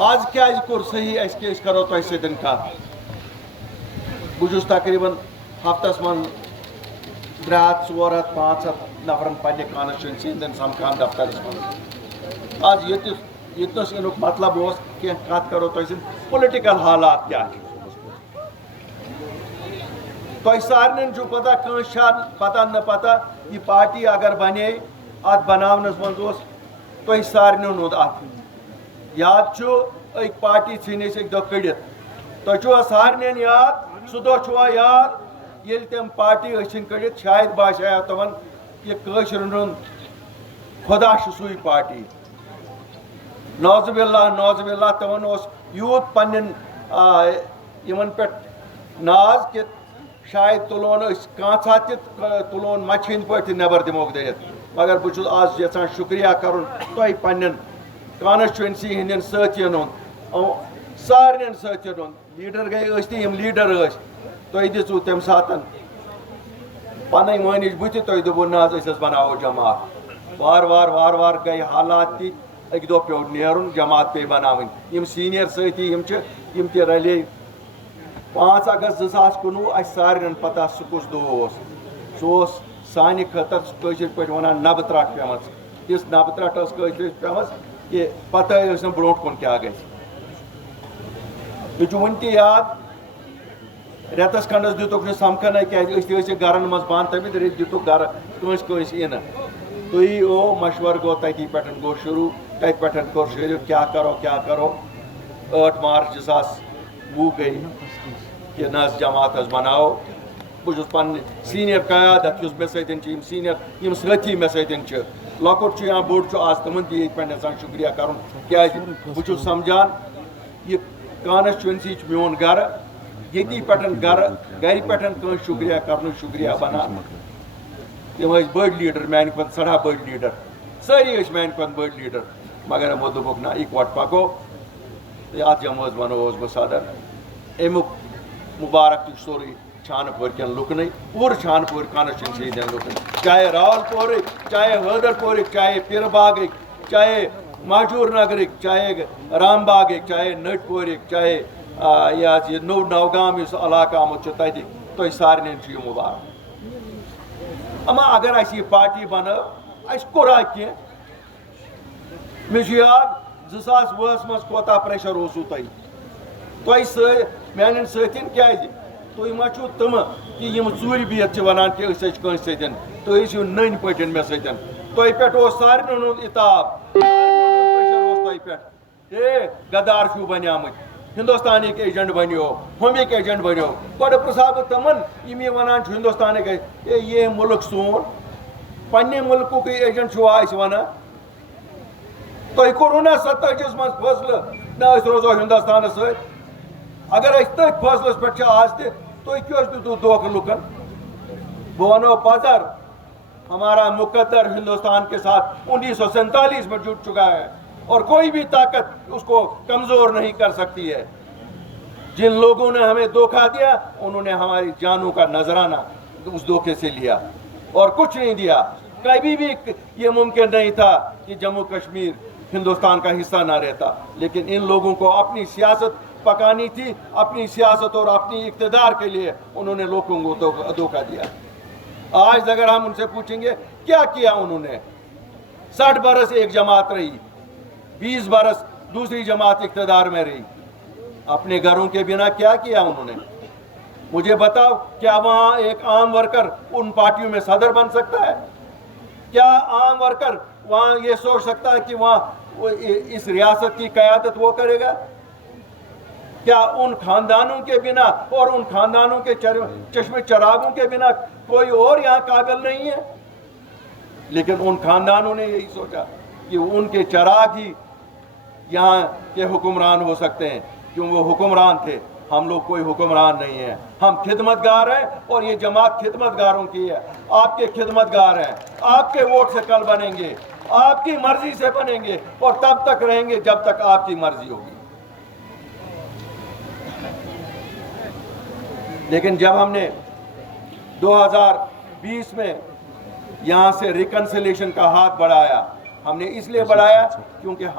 آج کیا کور صحیح اس کرو تہ سن کت بہت تقریباً ہفتس من 300 400 500 نفرن پنہ کانسٹچوئنسی ہندین سمکھان دفترس من آج یتنس ان مطلب اس کی کت کرو تہ سن پولیٹیکل حالات کیا تہ سارن پتہ کنس پتہ نہ پتہ یہ پارٹی اگر بنے ات بناونس من تہ سارنو نوند ات یاد ایک پارٹی ژھنس ایک دہ کڑت تہ سارن یاد سہ دہ چھوا یاد یل تم پارٹی ٲسِن کڑت شاید باسیا تمن یہ قٲشرن ہُنٛد خدا سوی پارٹی نوز باللہ تمن یوت پنن یمن پہ ناز کہ شاید تلون کانٛژھا تہِ تلون مچھ ہند پٲٹھۍ نٮ۪بر دموکھ دٔرِتھ مگر بہٕ چھُس آز یژھان شُکریہ کرُن تۄہہِ پننٮ۪ن کانسٹچوئنسی ہندین ساتھین ہُنٛد سارنین ساتھین ہُنٛد لیڈر گٔے ٲسۍ تہِ یِم لیڈر ٲسۍ تۄہہِ دِژوٕ تمہِ ساتہٕ پنٕنۍ مٲنِش بٕتھِ تۄہہِ دوٚپوٕ نہ حظ أسۍ حظ بناوو جماعت وار گٔے حالات تہِ اکہِ دۄہ پیوٚو نیرُن جماعت پیٚیہِ بناوٕنۍ یِم سیٖنیر سٲتھی یِم چھِ یِم تہِ رلے 5 اگست 2019 اسہِ سارنین پتہ سُہ کُس دۄہ اوس سُہ اوس سانہِ خٲطرٕ کٲشِر پٲٹھۍ ونان نبہٕ ترٛٹھ پیمٕژ تِژھ نبہٕ ترٛٹھ ٲس کٲشرِس پیمٕژ کہ پتہ ٲس نہٕ برونٛٹھ کُن کیٛاہ گژھِ مےٚ چھُ وُنہِ تہِ یاد رٮ۪تس کھنڈس دِتُکھ نہٕ سمکھنٕے کیٛازِ أسۍ تہِ ٲسِکھ گرن منٛز بنٛد تھٲومٕتۍ رٮ۪تۍ دِتُکھ گرٕ کٲنٛسہِ یِنہٕ تُہۍ او مشورٕ گوٚو تتی پٮ۪ٹھ گوٚو شروٗع تتہِ پٮ۪ٹھ کوٚر شروٗع کیٛاہ کرو 8 مارچ 2020 گٔے کہ نہ حظ جماعت حظ بناوو بہٕ چھُس پننہِ سیٖنیر قیادت یُس مےٚ سۭتۍ چھِ یِم سیٖنیر یِم سٲتھی مےٚ سۭتۍ چھِ لۄکُٹ چھُ یا بوٚڑ چھُ آز تِمن تہِ ییٚتہِ پٮ۪ٹھ یژھان شُکریہ کرُن کیٛازِ بہٕ چھُس سمجھان یہ کانسٹچوئنسی چھُ میون گرٕ ییٚتی پٮ۪ٹھ گرِ پٮ۪ٹھ کٲنٛسہِ شُکریہ کرنُک شُکریہ بنان تِم ٲسۍ بٔڑۍ لیٖڈر میانہِ کھۄتہٕ سٮ۪ٹھاہ بٔڑۍ لیٖڈر سٲری ٲسۍ میانہِ کھۄتہٕ بٔڑۍ لیٖڈر مگر یِمو دوٚپُکھ نہ اِکوٹ پکو اتھ جمٲژ بنووُس بہٕ صدر امیُک مُبارک تہِ چھُ سورُے چھانہٕ پورِ کٮ۪ن لُکنٕے پوٗرٕ چھانہٕ پورِ کانسٹچوئنسی ہٕنٛدٮ۪ن لُکن چاہے راول پورٕکۍ چاہے حٲدر پورٕکۍ چاہے پیٖرٕ باغٕکۍ چاہے مہجوٗر نگرٕکۍ چاہے رام باغٕکۍ چاہے نٔٹۍ پورٕکۍ چاہے یہ حظ یہ نوگام یُس علاقہٕ آمُت چھُ تتہِ تۄہہِ سارنٕے چھُ یہِ مُبارک اما اگر اسہِ یہِ پارٹی بنٲو اسہِ کوٚرا کینٛہہ مےٚ چھُ یاد 2020 منٛز کوتاہ پریشر اوسوٕ تۄہہِ میانٮ۪ن سٲتھین کیٛازِ تُہۍ ما چھُو تِمہٕ کہ یِم ژوٗرِ بِہِتھ چھِ ونان کہ أسۍ چھِ کٲنٛسہِ سۭتۍ تُہۍ ٲسِو نٔنۍ پٲٹھۍ مےٚ سۭتۍ تۄہہِ پٮ۪ٹھ اوس سارنٕے ہُنٛد اِتاب پریشر اوس تۄہہِ پٮ۪ٹھ ہے غدار چھُو بنیٛامٕتۍ ہندوستانٕکۍ ایجنٹ بنیو ہومِکۍ ایجنٹ بنیو گۄڈٕ پرٛژھا بہٕ تِمن یِم یہِ ونان چھُ ہندوستانٕکۍ ہے یہ مُلک سون پننہِ مُلکُکٕے ایجنٹ چھُوا أسۍ ونان تۄہہِ کوٚروٕ نا 47 منٛز فٲصلہٕ نہ أسۍ روزو ہندوستانس سۭتۍ اگر أسۍ تٔتھۍ فٲصلس پٮ۪ٹھ چھِ آز تہِ تُہۍ کیٛازِ دِتوٕ دھوکہٕ لُکن بہٕ ونو پزر ہمارا مقدر ہندوستان کے ساتھ 1947 میں جڑ چکا ہے اور کوئی بھی طاقت اس کو کمزور نہیں کر سکتی ہے جن لوگوں نے ہمیں دھوکہ دیا انہوں نے ہماری جانوں کا نذرانہ اس دھوکے سے لیا اور کچھ نہیں دیا کبھی بھی یہ ممکن نہیں تھا کہ جموں کشمیر ہندوستان کا حصہ نہ رہتا لیکن ان لوگوں کو اپنی سیاست پکانی تھی اپنی سیاست اور اپنی اقتدار کے لیے انہوں نے لوگوں کو دھوکہ دیا آج اگر ہم ان سے پوچھیں گے کیا کیا انہوں نے 60 برس ایک جماعت رہی 20 برس دوسری جماعت اقتدار میں رہی اپنے گھروں کے بنا کیا کیا انہوں نے مجھے بتاؤ کیا وہاں ایک عام ورکر ان پارٹیوں میں صدر بن سکتا ہے کیا عام ورکر وہاں یہ سوچ سکتا ہے کہ وہاں اس ریاست کی قیادت وہ کرے گا کیا ان خاندانوں کے بنا اور ان خاندانوں کے چشم چراغوں کے بنا کوئی اور یہاں قابل نہیں ہے لیکن ان خاندانوں نے یہی سوچا کہ ان کے چراغ ہی یہاں کے حکمران ہو سکتے ہیں کیوں وہ حکمران تھے ہم لوگ کوئی حکمران نہیں ہیں ہم خدمت گار ہیں اور یہ جماعت خدمت گاروں کی ہے آپ کے خدمت گار ہیں آپ کے ووٹ سے کل بنیں گے آپ کی مرضی سے بنیں گے اور تب تک رہیں گے جب تک آپ کی مرضی ہوگی لیکن جب ہم نے 2020 میں یہاں سے ریکنسیلیشن کا ہاتھ بڑھایا ہم نے اس لیے بڑھایا کیونکہ